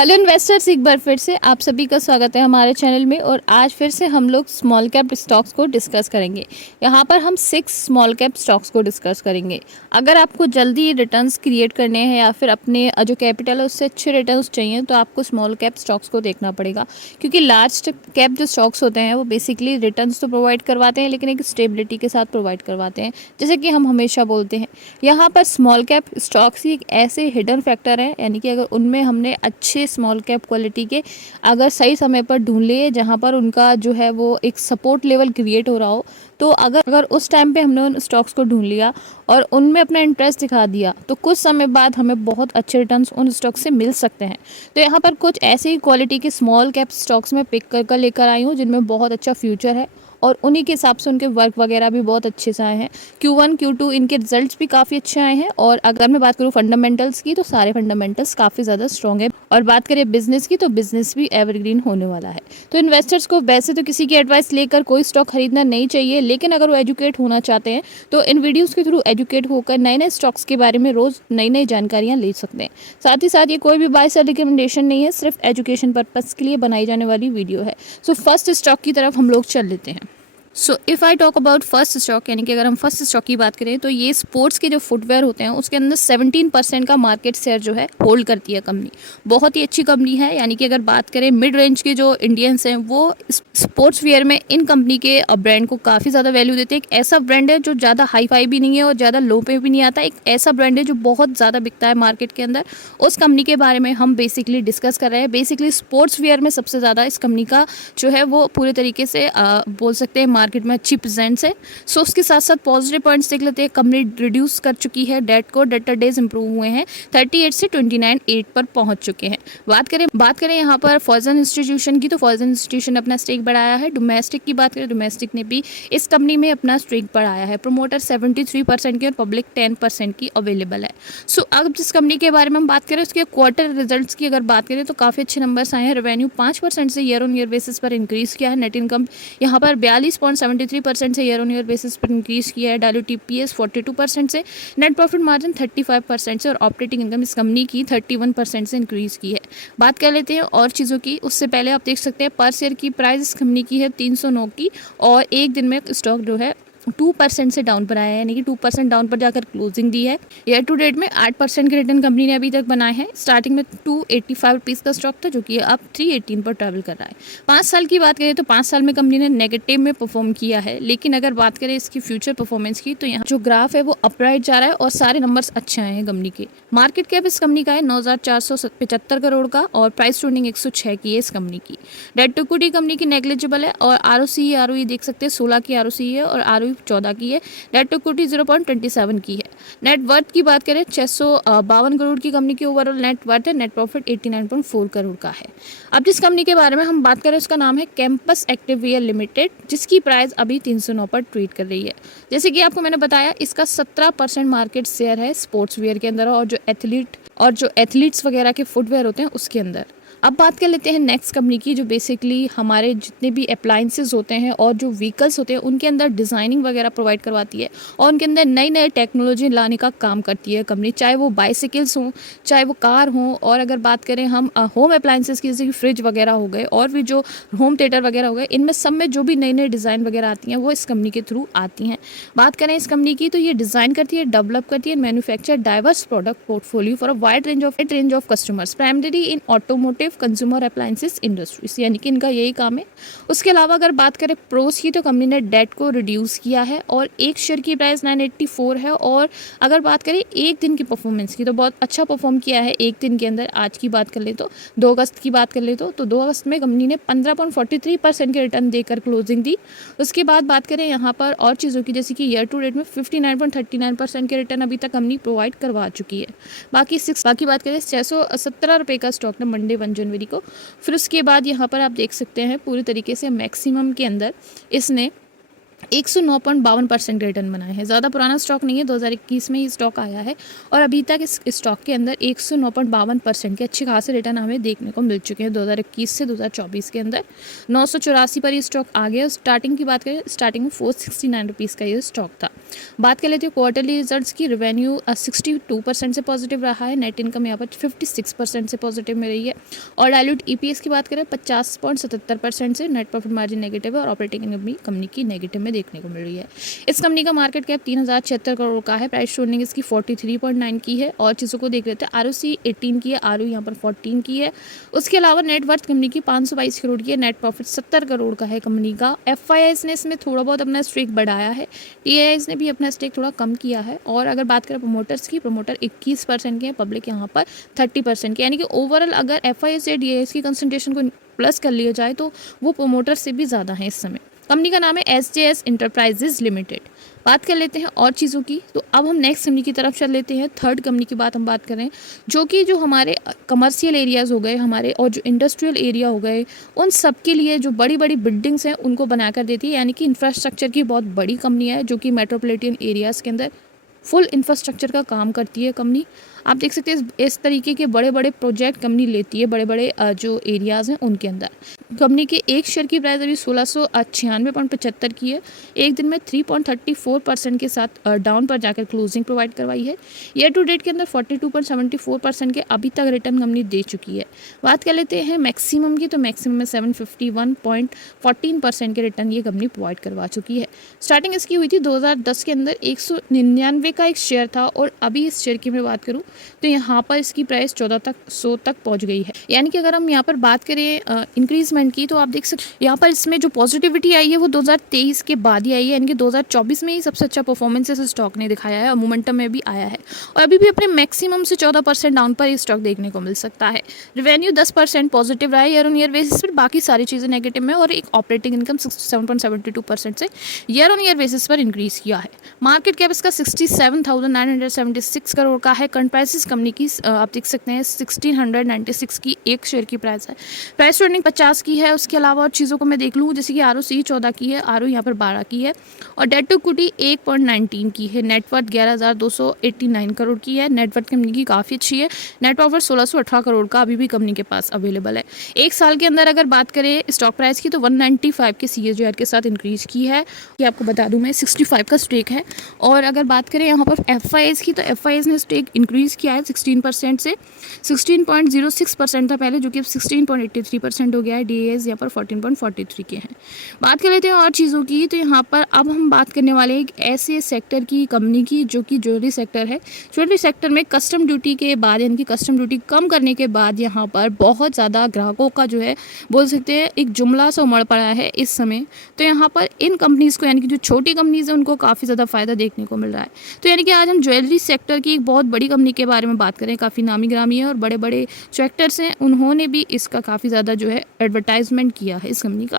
Hello investors, एक बार फिर से आप सभी का स्वागत है हमारे चैनल में। और आज फिर से हम लोग स्मॉल कैप स्टॉक्स को डिस्कस करेंगे। यहाँ पर हम 6 स्मॉल कैप स्टॉक्स को डिस्कस करेंगे। अगर आपको जल्दी रिटर्न्स क्रिएट करने हैं या फिर अपने जो कैपिटल है उससे अच्छे रिटर्न्स चाहिए तो आपको स्मॉल कैप स्टॉक्स को देखना पड़ेगा, क्योंकि लार्ज कैप जो स्टॉक्स होते हैं वो बेसिकली रिटर्न्स तो प्रोवाइड करवाते हैं लेकिन एक स्टेबिलिटी के साथ प्रोवाइड करवाते हैं, जैसे कि हम हमेशा बोलते हैं। यहाँ पर स्मॉल कैप स्टॉक्स ही एक ऐसे हिडन फैक्टर है, यानी कि अगर उनमें हमने अच्छे स्मॉल कैप क्वालिटी के अगर सही समय पर ढूंढ लिए जहां पर उनका जो है वो एक सपोर्ट लेवल क्रिएट हो रहा हो, तो अगर उस टाइम पे हमने उन स्टॉक्स को ढूंढ लिया और उनमें अपना इंटरेस्ट दिखा दिया तो कुछ समय बाद हमें बहुत अच्छे रिटर्न्स उन स्टॉक से मिल सकते हैं। तो यहाँ पर कुछ ऐसे ही क्वालिटी के स्मॉल कैप स्टॉक्स में पिक कर लेकर आई हूँ जिनमें बहुत अच्छा फ्यूचर है और उन्हीं के हिसाब से उनके वर्क वगैरह भी बहुत अच्छे से आए हैं। Q1 Q2 इनके रिजल्ट्स भी काफ़ी अच्छे आए हैं। और अगर मैं बात करूँ फंडामेंटल्स की तो सारे फंडामेंटल्स काफ़ी ज़्यादा स्ट्रॉन्ग है। और बात करें बिजनेस की तो बिजनेस भी एवरग्रीन होने वाला है। तो इन्वेस्टर्स को वैसे तो किसी की एडवाइस लेकर कोई स्टॉक खरीदना नहीं चाहिए, लेकिन अगर वो एजुकेट होना चाहते हैं तो इन वीडियोज़ के थ्रू एजुकेट होकर नए नए स्टॉक्स के बारे में रोज़ नई नई जानकारियाँ ले सकते हैं। साथ ही साथ ये कोई भी बाय सेल रिकमेंडेशन नहीं है, सिर्फ एजुकेशन पर्पज़ के लिए बनाई जाने वाली वीडियो है। सो फर्स्ट स्टॉक की तरफ हम लोग चल लेते हैं। So if I talk about first stock, यानी कि अगर हम फर्स्ट स्टॉक की बात करें तो ये स्पोर्ट्स के जो फुटवेयर होते हैं उसके अंदर 17% का मार्केट शेयर जो है होल्ड करती है कंपनी। बहुत ही अच्छी कंपनी है, यानी कि अगर बात करें मिड रेंज के जो इंडियंस हैं वो स्पोर्ट्स वेयर में इन कंपनी के ब्रांड को काफ़ी ज़्यादा वैल्यू देते हैं। एक ऐसा ब्रांड है जो ज़्यादा हाई फाई भी नहीं है और ज़्यादा लो पे भी नहीं आता। एक ऐसा ब्रांड है जो बहुत ज़्यादा बिकता है मार्केट के अंदर। उस कंपनी के बारे में हम बेसिकली डिस्कस कर रहे हैं। बेसिकली स्पोर्ट्स वेयर में सबसे ज़्यादा इस कंपनी का जो है वो पूरे तरीके से बोल सकते हैं मार्केट में अच्छी प्रेजेंस है। सो उसके साथ साथ पॉजिटिव पॉइंट्स देख लेते हैं। कंपनी रिड्यूस कर चुकी है डेट को, डेटर डेज इंप्रूव हुए हैं, 38 से 29 पर पहुंच चुके हैं। बात करें यहाँ पर फॉर्जन इंस्टीट्यूशन की तो फॉर्जन इंस्टीट्यूशन अपना स्टेक बढ़ाया है। डोमेस्टिक की बात करें, डोमेस्टिक ने भी इस कंपनी में अपना स्टेक बढ़ाया है। प्रोमोटर 73% की और पब्लिक 10% की अवेलेबल है। सो अब जिस कंपनी के बारे में हम बात करें उसके क्वार्टर रिजल्ट्स की अगर बात करें तो काफ़ी अच्छे नंबर्स आए हैं। रेवेन्यू 5% से ईयर ऑन ईयर बेसिस पर इंक्रीज किया है। नेट इनकम यहाँ पर 42.73% से ईयर ऑन ईयर बेसिस पर इंक्रीज किया है। डायल्यूटिव ईपीएस 42% से, नेट प्रॉफिट मार्जिन 35% से और ऑपरेटिंग इनकम इस कंपनी की 31% से इंक्रीज की है। बात कर लेते हैं और चीज़ों की। उससे पहले आप देख सकते हैं पर शेयर की प्राइस इस कंपनी की है 309 की और एक दिन में स्टॉक जो है 2% से डाउन पर आया है, यानी कि 2% डाउन पर जाकर क्लोजिंग दी है। ईयर टू डेट में 8% के रिटर्न कंपनी ने अभी तक बनाए हैं। स्टार्टिंग में 285 रुपीज़ का स्टॉक था जो कि अब 318 पर ट्रैवल कर रहा है। 5 साल की बात करें तो 5 साल में कंपनी ने नेगेटिव में परफॉर्म किया है, लेकिन अगर बात करें इसकी फ्यूचर परफॉर्मेंस की तो यहाँ जो ग्राफ है वो अपराइट जा रहा है और सारे नंबर्स अच्छे आए हैं कंपनी के। मार्केट कैप इस कंपनी का है 9,475 करोड़ का और प्राइस टू अर्निंग 106 की है इस कंपनी की। डेट टू इक्विटी कंपनी की नेग्लिजिबल है और आरओई देख सकते हैं 16 की आरओई है और आरओई 14 की है। डेट टू इक्विटी 0.27 की है। नेट वर्थ की बात करें 652 करोड़ की कंपनी की ओवरऑल नेट वर्थ है। नेट प्रॉफिट 89.4 करोड़ का है। अब जिस कंपनी के बारे में हम बात करें उसका नाम है कैंपस एक्टिववेयर लिमिटेड, जिसकी प्राइस अभी 309 पर ट्रेड कर रही है। जैसे कि आपको मैंने बताया इसका 17% मार्केट शेयर है स्पोर्ट्स वेयर के अंदर और जो एथलीट्स वगैरह के फुटवेयर होते हैं उसके अंदर। अब बात कर लेते हैं नेक्स्ट कंपनी की, जो बेसिकली हमारे जितने भी अप्लायंसेस होते हैं और जो व्हीकल्स होते हैं उनके अंदर डिज़ाइनिंग वगैरह प्रोवाइड करवाती है और उनके अंदर नई नई टेक्नोलॉजी लाने का काम करती है कंपनी, चाहे वो बाइसिकल्स हों चाहे वो कार हों। और अगर बात करें हम होम अप्लायंसेस की, जैसे कि फ्रिज वगैरह हो गए और भी जो होम थिएटर वगैरह हो गए, इनमें सब में जो भी नई नई डिज़ाइन वगैरह आती हैं वो इस कंपनी के थ्रू आती हैं। बात करें इस कंपनी की तो ये डिज़ाइन करती है, डेवलप करती है, manufacture diverse product portfolio for a wide range of customers primary in automotive consumer appliances industries, यानी कि इनका यही काम है। उसके अलावा अगर बात करें प्रोस की तो कंपनी ने डेट को रिड्यूस किया है और एक शेयर की प्राइस 984 है। और अगर बात करें एक दिन की परफॉर्मेंस की तो बहुत अच्छा परफॉर्म किया है एक दिन के अंदर। आज की बात कर ले तो 2 अगस्त की बात कर ले तो 2 अगस्त में कंपनी ने 15.43% के रिटर्न देकर क्लोजिंग दी। उसके बाद बात करें यहाँ पर और चीज़ों की, जैसे कि ईयर टू डेट में 59.39% के रिटर्न अभी तक कंपनी प्रोवाइड करवा चुकी है। बाकी बात करें 617 रुपये का स्टॉक ना मंडे 1 जनवरी को। फिर उसके बाद यहाँ पर आप देख सकते हैं पूरी तरीके से मैक्सिमम के अंदर इसने 109.52% रिटर्न बनाए हैं। ज़्यादा पुराना स्टॉक नहीं है, 2021 में ही स्टॉक आया है और अभी तक इस स्टॉक के अंदर 109.52% के अच्छे खासे रिटर्न हमें देखने को मिल चुके हैं 2021 से 2024 के अंदर। 984 पर ये स्टॉक आ गया। स्टार्टिंग की बात करें, स्टार्टिंग में 469 रुपीज़ का ये स्टॉक था। बात कर लेते हैं क्वार्टरली रिजल्ट्स की। रेवेन्यू 62% से पॉजिटिव रहा है। नेट इनकम यहाँ पर 56% से पॉजिटिव में रही है और डाइल्यूट EPS की बात करें 50.77% से। नेट प्रॉफिट मार्जिन नेगेटिव है और ऑपरेटिंग इनकम भी कंपनी की नेगेटिव में देखने को मिल रही है। इस कंपनी का मार्केट कैप 3076 करोड़ का है। प्राइस अर्निंग इसकी 43.9 की है। और चीज़ों को देख लेते हैं, ROC 18 की है, ROE यहाँ पर 14 की है। उसके अलावा नेटवर्थ कंपनी की 522 करोड़ की है। नेट प्रॉफिट 70 करोड़ का है कंपनी का। FIIs ने इसमें थोड़ा बहुत अपना स्टेक बढ़ाया है, TIIs ने भी अपना स्टेक थोड़ा कम किया है। और अगर बात करें प्रमोटर्स की, प्रमोटर 21% के हैं, पब्लिक यहाँ पर 30% के, यानी कि ओवरऑल अगर FIIs या DIIs की कंसंट्रेशन को प्लस कर लिया जाए तो वो प्रमोटर से भी ज़्यादा है इस समय। कंपनी का नाम है SJS इंटरप्राइजेज लिमिटेड। बात कर लेते हैं और चीज़ों की, तो अब हम नेक्स्ट कंपनी की तरफ चल लेते हैं। थर्ड कंपनी की बात करें, जो हमारे कमर्शियल एरियाज़ हो गए हमारे और जो इंडस्ट्रियल एरिया हो गए, उन सब के लिए जो बड़ी बड़ी बिल्डिंग्स हैं उनको बनाकर देती है, यानी कि इंफ्रास्ट्रक्चर की बहुत बड़ी कंपनी है जो कि मेट्रोपॉलिटन एरियाज़ के अंदर फुल इंफ्रास्ट्रक्चर का काम करती है कंपनी। आप देख सकते हैं इस तरीके के बड़े बड़े प्रोजेक्ट कंपनी लेती है बड़े बड़े जो एरियाज़ हैं उनके अंदर। कंपनी के एक शेयर की प्राइस अभी 1696.75 की है। एक दिन में 3.34% के साथ डाउन पर जाकर क्लोजिंग प्रोवाइड करवाई है। ईयर टू डेट के अंदर 42.74% के अभी तक रिटर्न कंपनी दे चुकी है। बात कर लेते हैं मैक्सिमम की, तो मैक्सिमम में 751.14% के रिटर्न ये कंपनी प्रोवाइड करवा चुकी है। स्टार्टिंग इसकी हुई थी 2010 के अंदर 199 का एक शेयर था और अभी इस शेयर की मैं बात करूँ तो यहाँ पर इसकी प्राइस 1400 तक पहुँच गई है। यानी कि अगर हम यहाँ पर बात करें इंक्रीजमेंट की, तो आप देख सकते हैं यहाँ पर इसमें जो पॉजिटिविटी आई है वो 2023 के बाद ही आई है, यानी कि 2024 में ही सबसे अच्छा परफॉर्मेंस इस स्टॉक ने दिखाया है और मोमेंटम में भी आया है और अभी भी अपने मैक्सिमम से 14% डाउन पर ये स्टॉक देखने को मिल सकता है। रेवेन्यू 10% पॉजिटिव रहा है ईयर ऑन ईयर बेसिस पर, बाकी सारी चीज़ें नेगेटिव में, और एक ऑपरेटिंग इनकम 67.72% से ईयर ऑन ईयर बेसिस पर इंक्रीज किया है। मार्केट कैप इसका 67,976 करोड़ का है। करंट प्राइस कंपनी की आप देख सकते हैं 1696 की एक शेयर की प्राइस है। प्राइस अर्निंग 50 की है। उसके अलावा और चीज़ों को मैं देख लूँ, जैसे कि ROC 14 की है, ROE यहाँ पर 12 की है और डेट टू इक्विटी 1.19 की है। नेटवर्थ 11,289 करोड़ की है। नेटवर्थ कंपनी की काफ़ी अच्छी है। नेट प्रॉफिट 1618 करोड़ का अभी भी कंपनी के पास अवेलेबल है। एक साल के अंदर अगर बात करें स्टॉक प्राइस की, तो 195 के CAGR के साथ इंक्रीज की है। ये आपको बता दूं मैं 65 का स्टेक है। और अगर बात करें यहाँ पर FIIs की, तो FIIs ने स्टेक इंक्रीज़ किया है 16% से 16.06% था पहले, जो कि अब 16.83% हो गया है। DIIs यहाँ पर 14.43 के हैं। बात कर लेते हैं और चीज़ों की, तो यहाँ पर अब हम बात करने वाले एक ऐसे सेक्टर की कंपनी की जो कि ज्वेलरी सेक्टर है। ज्वेलरी सेक्टर में कस्टम ड्यूटी के बाद, यानी कि कस्टम ड्यूटी कम करने के बाद यहाँ पर बहुत ज़्यादा ग्राहकों का जो है बोल सकते हैं एक जुमला सा उमड़ पड़ा है इस समय। तो यहाँ पर इन कंपनीज़ को, यानी कि जो छोटी कंपनीज़ हैं, उनको काफ़ी ज़्यादा फ़ायदा देखने को मिल रहा है। तो यानी कि आज हम ज्वेलरी सेक्टर की एक बहुत बड़ी कंपनी के बारे में बात करें, काफ़ी नामी ग्रामी है और बड़े बड़े जो एक्टर्स हैं उन्होंने भी इसका काफ़ी ज़्यादा जो है एडवर्टाइजमेंट किया है इस कंपनी का।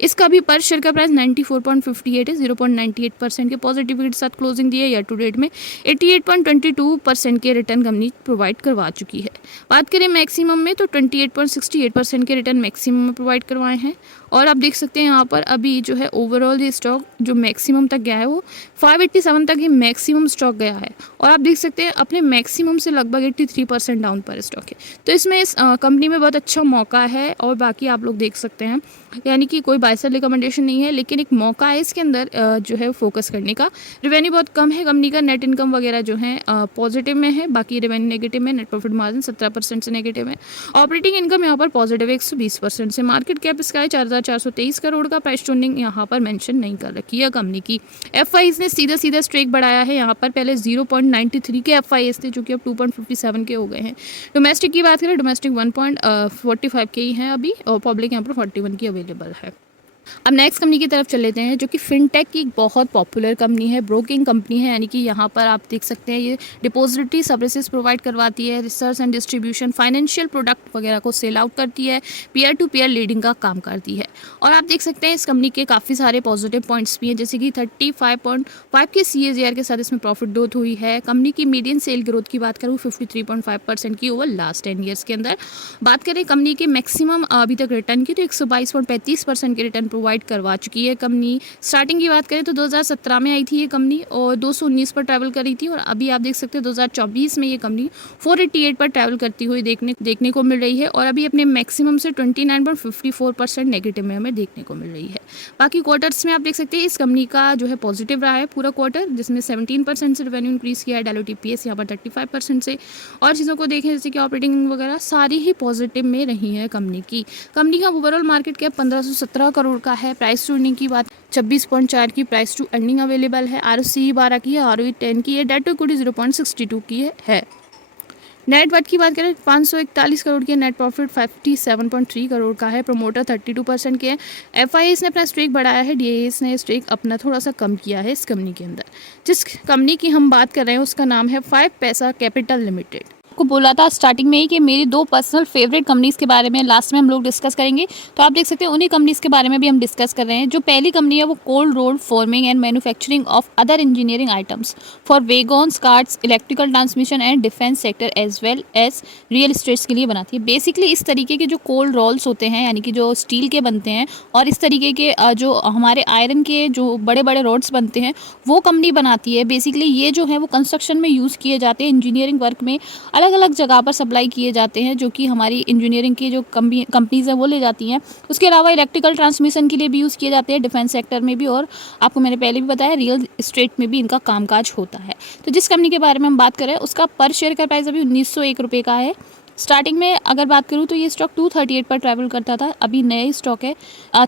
इसका भी पर शेयर का प्राइस 94.58 है। 0.98% के पॉजिटिव के साथ क्लोजिंग दी है। ईयर टू डेट में 88.22% के रिटर्न कंपनी प्रोवाइड करवा चुकी है। बात करें मैक्सिमम में, तो 28.68% के रिटर्न मैक्सिमम में प्रोवाइड करवाए हैं। और आप देख सकते हैं यहाँ पर अभी जो है ओवरऑल ये स्टॉक जो मैक्सिमम तक गया है वो 587 तक ही मैक्सिमम स्टॉक गया है। और आप देख सकते हैं अपने मैक्सिमम से लगभग 83% डाउन पर स्टॉक है। तो इसमें इस कंपनी में बहुत अच्छा मौका है। और बाकी आप लोग देख सकते हैं, यानी कि कोई बाय सेल रिकमेंडेशन नहीं है, लेकिन एक मौका है इसके अंदर जो है फोकस करने का। रेवेन्यू बहुत कम है कंपनी का, नेट इनकम वगैरह जो है पॉजिटिव में है, बाकी रेवेन्यू नेगेटिव में। नेट प्रॉफिट मार्जिन 17% से नेगेटिव है। ऑपरेटिंग इनकम यहाँ पर पॉजिटिव 120% से। मार्केट कैप इसका है 4,423 करोड़ का। प्राइस अर्निंग यहाँ पर मेंशन नहीं कर रखी है कंपनी की। FIIs ने सीधा स्ट्रेक बढ़ाया है। यहाँ पर पहले 0.93 के FIIs थे, जो कि अब 2.57 के हो गए हैं। डोमेस्टिक की बात करें, डोमेस्टिक 1.45 के ही हैं अभी और पब्लिक यहाँ पर 41 की अवेलेबल है। अब नेक्स्ट कंपनी की तरफ चल लेते हैं, जो कि फिनटेक की बहुत पॉपुलर कंपनी है, ब्रोकिंग कंपनी है। यानी कि यहाँ पर आप देख सकते हैं ये डिपॉजिटरी सर्विसेज प्रोवाइड करवाती है, research and distribution, financial product वगैरह को सेल आउट करती है, पीयर टू पीयर लीडिंग का काम करती है। और आप देख सकते हैं इस कंपनी के काफ़ी सारे पॉजिटिव पॉइंट्स भी हैं, जैसे कि 35.5 के CAGR के साथ इसमें प्रॉफिट ग्रोथ हुई है। कंपनी की मीडियन सेल ग्रोथ की बात करूँ 53.5% की ओवर लास्ट 10 ईयर्स के अंदर। बात करें कंपनी के मैक्सिमम अभी तक रिटर्न की, तो 122.35% के रिटर्न प्रोवाइड करवा चुकी है कंपनी। स्टार्टिंग की बात करें तो 2017 में आई थी ये कंपनी और 219 पर ट्रैवल करी थी और अभी आप देख सकते हैं 2024 में ये कंपनी 488 पर ट्रैवल करती हुई देखने को मिल रही है और अभी अपने मैक्सिमम से 29.54% नेगेटिव में हमें देखने को मिल रही है। बाकी क्वार्टर्स में आप देख सकते हैं इस कंपनी का जो है पॉजिटिव रहा है पूरा क्वार्टर, जिसमें 17% से रेवेन्यू इंक्रीज़ किया है, डायलूटेड ईपीएस यहाँ पर 35% से। और चीज़ों को देखें जैसे कि ऑपरेटिंग वगैरह सारी ही पॉजिटिव में रही है कंपनी की। कंपनी का ओवरऑल मार्केट कैप 1517 करोड़ का है। प्राइस टू अर्निंग की बात 26.4 की प्राइस टू अर्निंग अवेलेबल है। ROCE 12 की है, ROE 10 की है, डेट टू इक्विटी 0.62 की है। नेट वर्थ की बात करें 541 करोड़ की है, नेट प्रॉफिट 57.3 करोड़ का है, प्रमोटर 32% के हैं। FIS ने अपना स्टेक बढ़ाया है, DIS ने स्टेक अपना थोड़ा सा कम किया है इस कंपनी के अंदर। जिस कंपनी की हम बात कर रहे हैं उसका नाम है 5 पैसा कैपिटल लिमिटेड। को बोला था स्टार्टिंग में ही कि मेरी 2 पर्सनल फेवरेट कंपनीज़ के बारे में लास्ट में हम लोग डिस्कस करेंगे, तो आप देख सकते हैं उन्हीं कंपनीज़ के बारे में भी हम डिस्कस कर रहे हैं। जो पहली कंपनी है वो cold rolled forming and manufacturing of other engineering items for wagons, carts, electrical transmission and defence sector as well as real estates के लिए बनाती है। बेसिकली इस तरीके के जो कोल्ड रोल्स होते हैं यानी कि जो स्टील के बनते हैं और इस तरीके के जो हमारे आयरन के जो बड़े बड़े रोड्स बनते हैं वो कंपनी बनाती है। बेसिकली ये जो है वो कंस्ट्रक्शन में यूज़ किए जाते हैं, इंजीनियरिंग वर्क में अलग अलग जगह पर सप्लाई किए जाते हैं, जो कि हमारी इंजीनियरिंग की जो कंपनीज हैं वो ले जाती हैं। उसके अलावा इलेक्ट्रिकल ट्रांसमिशन के लिए भी यूज़ किए जाते हैं, डिफेंस सेक्टर में भी, और आपको मैंने पहले भी बताया रियल एस्टेट में भी इनका कामकाज होता है। तो जिस कंपनी के बारे में हम बात करें उसका पर शेयर का प्राइस अभी 1901 रुपये का है। स्टार्टिंग में अगर बात करूँ तो ये स्टॉक 238 पर ट्रैवल करता था, अभी नए स्टॉक है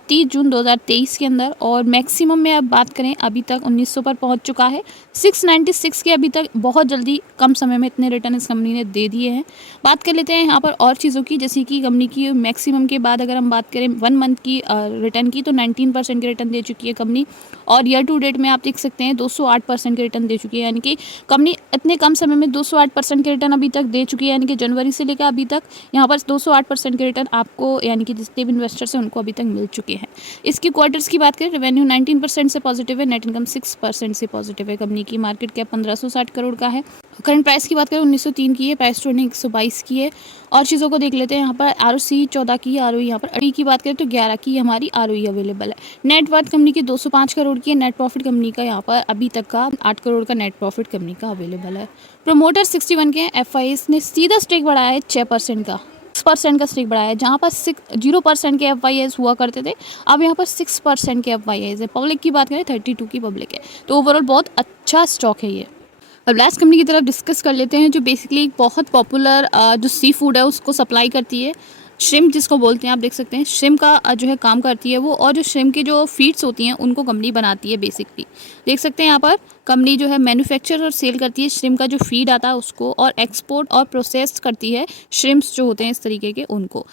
30 जून 2023 के अंदर, और मैक्सिमम में अब बात करें अभी तक 1900 पर पहुंच चुका है। 696 के अभी तक बहुत जल्दी कम समय में इतने रिटर्न इस कंपनी ने दे दिए हैं। बात कर लेते हैं यहाँ पर और चीज़ों की, जैसे कि कंपनी की मैक्सिमम के बाद अगर हम बात करें 1 मंथ की रिटर्न की तो 19% के रिटर्न दे चुकी है कंपनी, और ईयर टू डेट में आप देख सकते हैं 208% के रिटर्न दे चुकी है। यानी कि कंपनी इतने कम समय में 208% के रिटर्न अभी तक दे चुकी है, यानी कि जनवरी से लेकर अभी तक यहाँ पर 208% के रिटर्न आपको यानी कि जितने भी इन्वेस्टर्स हैं उनको अभी तक मिल चुके हैं। इसकी क्वार्टर्स की बात करें रेवेन्यू 19% से पॉजिटिव है, नेट इनकम 6% से पॉजिटिव है। कंपनी की मार्केट कैप 1560 करोड़ का है। करंट प्राइस की बात करें 1903 की है, प्राइस टू अर्निंग 122 की है। और चीज़ों को देख लेते हैं यहाँ पर ROCE 14 की, ROE यहाँ पर 8 की बात करें तो 11 की हमारी ROE अवेलेबल है। नेट वर्थ कंपनी की 205 करोड़ की है, नेट प्रॉफिट कंपनी का यहाँ पर अभी तक का 8 करोड़ का नेट प्रॉफिट कंपनी का अवेलेबल है। प्रमोटर 61 के हैं। FIS ने सीधा स्टेक बढ़ाया है 6% का, 6% का स्टेक बढ़ाया है, जहाँ पर 0% के FIS हुआ करते थे, अब यहाँ पर 6% के FIS है। पब्लिक की बात करें 32 की पब्लिक है, तो ओवरऑल बहुत अच्छा स्टॉक है ये। अब लास्ट कंपनी की तरफ डिस्कस कर लेते हैं, जो बेसिकली एक बहुत पॉपुलर जो सी फूड है उसको सप्लाई करती है, श्रिम्प जिसको बोलते हैं। आप देख सकते हैं श्रिम्प का जो है काम करती है वो, और जो श्रिम्प की जो फीड्स होती हैं उनको कंपनी बनाती है। बेसिकली देख सकते हैं यहाँ पर कंपनी जो है मैन्युफैक्चर और सेल करती है श्रिम्प का जो फीड आता है उसको, और एक्सपोर्ट और प्रोसेस करती है श्रिम्प्स जो होते हैं इस तरीके के उनको।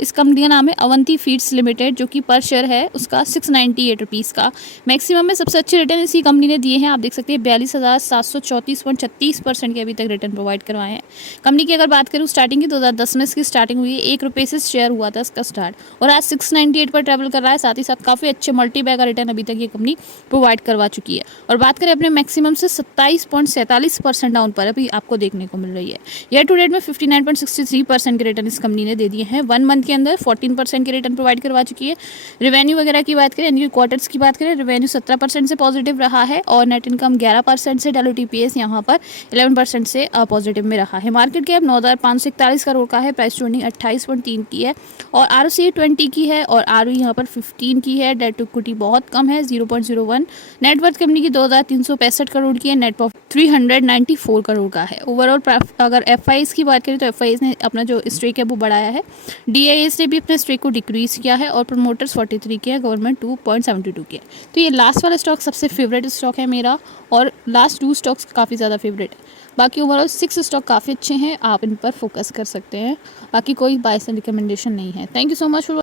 इस कंपनी का नाम है अवंती फीड्स लिमिटेड, जो कि पर शेयर है उसका 698 रुपीज़ का। मैक्सिमम में सबसे अच्छे रिटर्न इसी कंपनी ने दिए हैं। आप देख सकते हैं 42,734.36% के अभी तक रिटर्न प्रोवाइड करवाए हैं। कंपनी की अगर बात करूँ स्टार्टिंग की 2010 में इसकी स्टार्टिंग हुई है, 1 रुपये से शेयर हुआ था इसका स्टार्ट, और आज 698 पर ट्रैवल कर रहा है। साथ ही साथ काफ़ी अच्छे मल्टीबैग का रिटर्न अभी तक ये कंपनी प्रोवाइड करवा चुकी है। और बात करें अपने मैक्सिमम से 27.47% डाउन पर अभी आपको देखने को मिल रही है। ईयर टू डेट में 59.63% के रिटर्न इस कंपनी ने दे दिए हैं। 1 मंथ के अंदर 14% के रिटर्न प्रोवाइड करवा चुकी है। रेवेन्यू वगैरह की बात करें यानी कि क्वार्टर्स की बात करें, रेवेन्यू 17% से पॉजिटिव रहा है, और नेट इनकम 11% से, डायलूटेड EPS यहाँ पर 11% से पॉजिटिव में रहा है। मार्केट कैप 9,541 करोड़ का है, प्राइस टू अर्निंग 28.3 की है, और ROCE 20 की है, और ROE यहाँ पर 15 की है। डेट टू इक्विटी बहुत कम है 0.01। नेटवर्थ कंपनी की 2,365 करोड़ की है, नेट प्रॉफिट 394 करोड़ का है। ओवरऑल अगर FIS की बात करें तो FIS ने अपना जो स्टेक है वो बढ़ाया है, DIS ने भी अपने स्टेक को डिक्रीज किया है, और प्रमोटर्स 43 के है, गवर्नमेंट 2.72 के है। तो ये लास्ट वाला स्टॉक सबसे फेवरेट स्टॉक है मेरा, और लास्ट 2 स्टॉक्स काफ़ी ज़्यादा फेवरेट है। बाकी ओवरऑल 6 स्टॉक काफ़ी अच्छे हैं, आप इन पर फोकस कर सकते हैं। बाकी कोई बाय एंड रिकमेंडेशन नहीं है। Thank you so much for